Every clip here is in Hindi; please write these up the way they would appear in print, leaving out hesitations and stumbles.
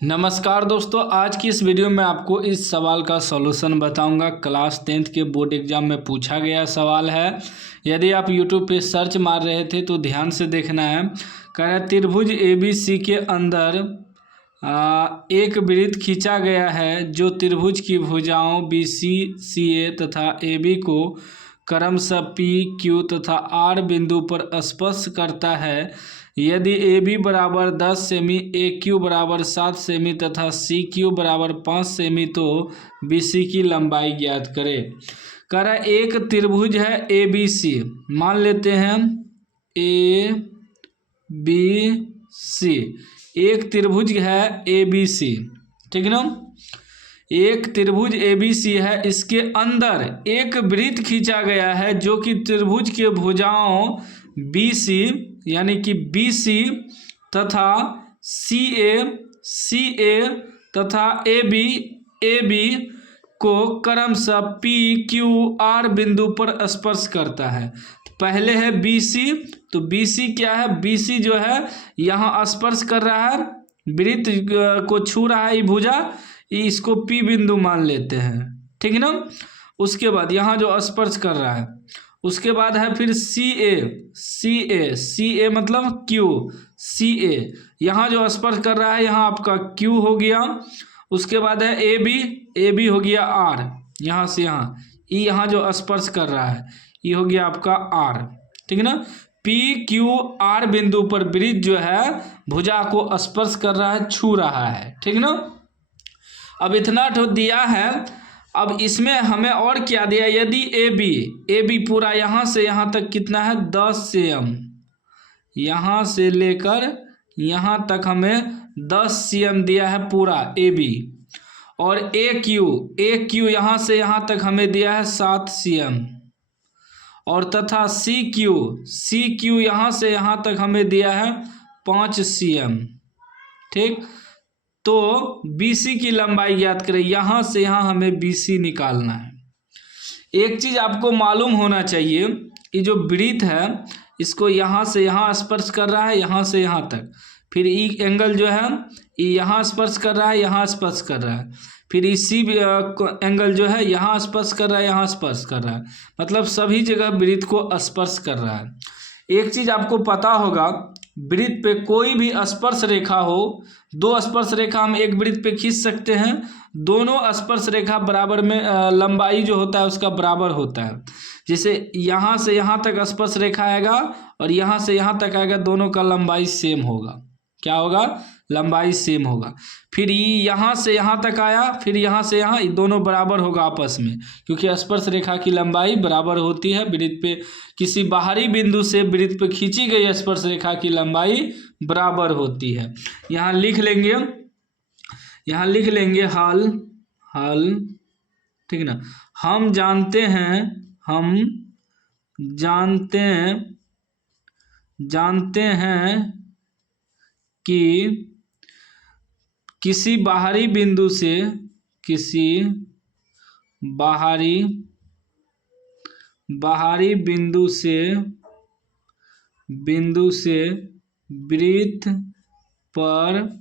नमस्कार दोस्तों, आज की इस वीडियो में आपको इस सवाल का सॉल्यूशन बताऊंगा। क्लास 10th के बोर्ड एग्जाम में पूछा गया सवाल है। यदि आप यूट्यूब पे सर्च मार रहे थे तो ध्यान से देखना है। कह रहा है त्रिभुज ABC के अंदर एक वृत्त खींचा गया है जो त्रिभुज की भुजाओं BC CA तथा AB को क्रमशः P Q तथा R बिंदु पर स्पर्श करता है। यदि AB बराबर 10 सेमी, AQ बराबर 7 सेमी तथा CQ बराबर 5 सेमी तो BC की लंबाई ज्ञात करें। कह रहा है एक त्रिभुज है ABC, मान लेते हैं ABC, एक त्रिभुज है ABC, ठीक ना। एक त्रिभुज ABC है, इसके अंदर एक वृत्त खींचा गया है जो कि त्रिभुज के भुजाओं BC यानी कि BC तथा CA तथा AB को क्रमशः P Q R बिंदु पर स्पर्श करता है। पहले है BC, तो BC क्या है? BC जो है यहाँ स्पर्श कर रहा है, वृत्त को छू रहा है, ये भुजा, इसको P बिंदु मान लेते हैं, ठीक है ना। उसके बाद यहाँ जो स्पर्श कर रहा है, उसके बाद है फिर CA मतलब Q, CA यहाँ जो स्पर्श कर रहा है, यहाँ आपका Q हो गया। उसके बाद है AB हो गया R, यहाँ से यहाँ E यहाँ जो स्पर्श कर रहा है, ये हो गया आपका R, ठीक है ना। P Q R बिंदु पर वृत्त जो है भुजा को स्पर्श कर रहा है, छू रहा है, ठीक ना। अब इतना तो दिया है, अब इसमें हमें और क्या दिया? यदि AB पूरा यहाँ से यहाँ तक कितना है? 10 cm, यहाँ से लेकर यहाँ तक हमें 10 cm दिया है पूरा AB। और AQ यहाँ से यहाँ तक हमें दिया है 7 cm। और तथा CQ यहाँ से यहाँ तक हमें दिया है 5 cm, ठीक। तो BC की लंबाई ज्ञात करें। यहाँ से यहाँ हमें BC निकालना है। एक चीज़ आपको मालूम होना चाहिए, ये जो वृत्त है इसको यहाँ से यहाँ स्पर्श कर रहा है, यहाँ से यहाँ तक। फिर ई एंगल जो है ये यहाँ स्पर्श कर रहा है, यहाँ स्पर्श कर रहा है। फिर इसी एंगल जो है यहाँ स्पर्श कर रहा है, यहाँ स्पर्श कर रहा है, मतलब सभी जगह वृत्त को स्पर्श कर रहा है। एक चीज़ आपको पता होगा, वृत्त पे कोई भी स्पर्श रेखा हो, दो स्पर्श रेखा हम एक वृत्त पे खींच सकते हैं, दोनों स्पर्श रेखा बराबर में लंबाई जो होता है उसका बराबर होता है। जैसे यहाँ से यहाँ तक स्पर्श रेखा आएगा और यहाँ से यहाँ तक आएगा, दोनों का लंबाई सेम होगा। क्या होगा? लंबाई सेम होगा। फिर यहाँ से यहाँ तक आया, फिर यहाँ से यहाँ, दोनों बराबर होगा आपस में, क्योंकि स्पर्श रेखा की लंबाई बराबर होती है। वृत्त पे किसी बाहरी बिंदु से वृत्त पे खींची गई स्पर्श रेखा की लंबाई बराबर होती है। यहाँ लिख लेंगे हल, ठीक ना। हम जानते हैं कि किसी बाहरी बिंदु से वृत्त पर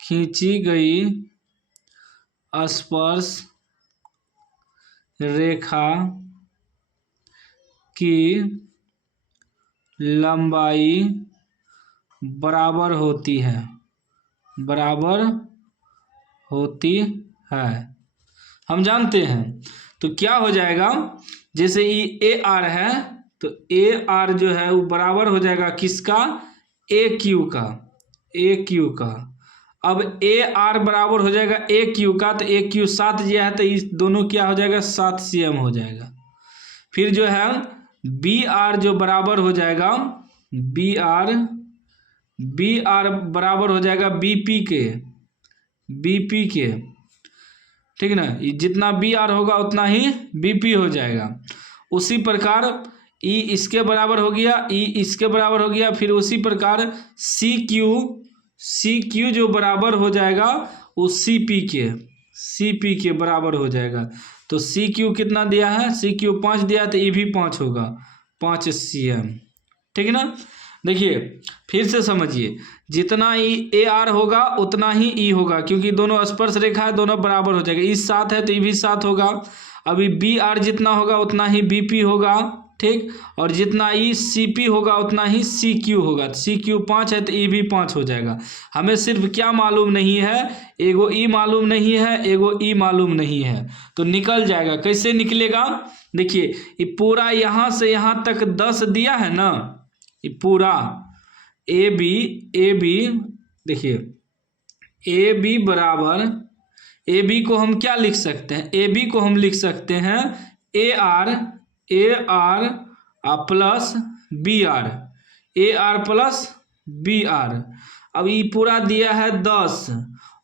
खींची गई स्पर्श रेखा की लंबाई बराबर होती है, हम जानते हैं। तो क्या हो जाएगा? जैसे ये AR है, तो AR जो है वो बराबर हो जाएगा किसका? AQ का। अब AR बराबर हो जाएगा AQ का, तो AQ 7 दिया है, तो इस दोनों क्या हो जाएगा? 7 cm हो जाएगा। फिर जो है BR जो बराबर हो जाएगा, BR बराबर हो जाएगा BP के, ठीक ना। जितना BR होगा उतना ही BP हो जाएगा। उसी प्रकार E इसके बराबर हो गया, E इसके बराबर हो गया। फिर उसी प्रकार CQ जो बराबर हो जाएगा वो CP के बराबर हो जाएगा। तो CQ कितना दिया है? CQ 5 दिया, तो ये भी 5 होगा, 5 cm, ठीक है ना। देखिए फिर से समझिए, जितना ए आर होगा उतना ही ई होगा, क्योंकि दोनों स्पर्श रेखा है, दोनों बराबर हो जाएगा। ई 7 है तो ई भी 7 होगा। अभी बी आर जितना होगा उतना ही बी पी होगा, ठीक। और जितना ई सी पी होगा उतना ही सी क्यू होगा। सी क्यू 5 है तो ई भी 5 हो जाएगा। हमें सिर्फ क्या मालूम नहीं है, एगो ई मालूम नहीं है, एगो ई मालूम नहीं है, तो निकल जाएगा। कैसे निकलेगा, देखिए ये पूरा यहाँ से यहाँ तक 10 दिया है ना, ये पूरा ए बी देखिए ए बी बराबर, ए बी को हम क्या लिख सकते हैं, ए बी को हम लिख सकते हैं A R plus B R, A R plus B R. अब ये पूरा दिया है 10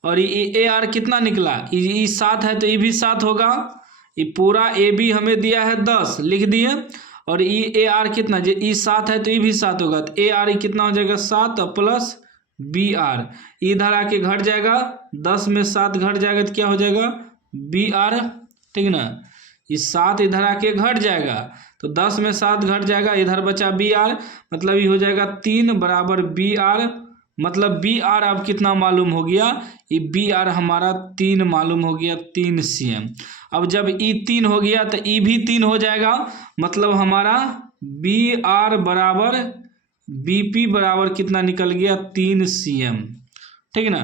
और ये ए आर कितना निकला, ये 7 है तो ये भी 7 होगा। ये पूरा ए बी हमें दिया है 10 लिख दिए, और ये ए आर कितना, ये 7 है तो ये भी 7 होगा, तो ए आर कितना हो जाएगा 7 प्लस बी आर। इधर आके घट जाएगा, 10 में 7 घट जाएगा तो क्या हो जाएगा बी आर, ठीक ना। ये 7 इधर आके घट जाएगा तो 10 में 7 घट जाएगा, इधर बचा बी आर, मतलब ये हो जाएगा 3 बराबर बी आर। मतलब बी आर अब कितना मालूम हो गया, ये बी आर हमारा 3 मालूम हो गया, 3 cm। अब जब ई 3 हो गया तो ई भी 3 हो जाएगा, मतलब हमारा बी आर बराबर बी पी बराबर कितना निकल गया 3 cm, ठीक ना।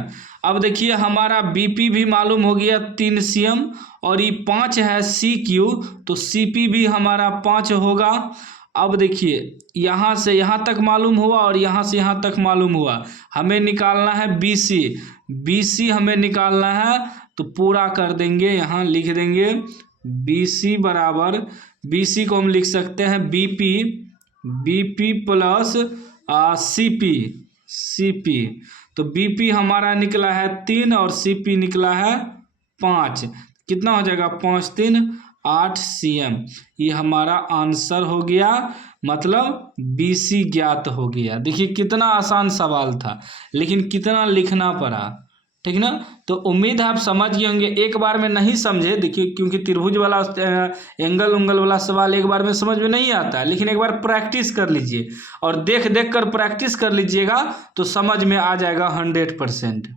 अब देखिए हमारा बी पी भी मालूम हो गया 3 cm, और ये 5 है सी क्यू, तो सी पी भी हमारा 5 होगा। अब देखिए यहाँ से यहाँ तक मालूम हुआ और यहाँ से यहाँ तक मालूम हुआ, हमें निकालना है बी सी, बी सी हमें निकालना है, तो पूरा कर देंगे, यहाँ लिख देंगे बी सी बराबर, बी सी को हम लिख सकते हैं B P plus C P. तो बी पी हमारा निकला है 3 और सी पी निकला है 5, कितना हो जाएगा 5 3 8 cm। ये हमारा आंसर हो गया, मतलब बी सी ज्ञात हो गया। देखिए कितना आसान सवाल था, लेकिन कितना लिखना पड़ा, ठीक ना। तो उम्मीद है आप समझ गए होंगे। एक बार में नहीं समझे, देखिए क्योंकि त्रिभुज वाला एंगल उंगल वाला सवाल एक बार में समझ में नहीं आता है, लेकिन एक बार प्रैक्टिस कर लीजिए और देख कर प्रैक्टिस कर लीजिएगा तो समझ में आ जाएगा 100%।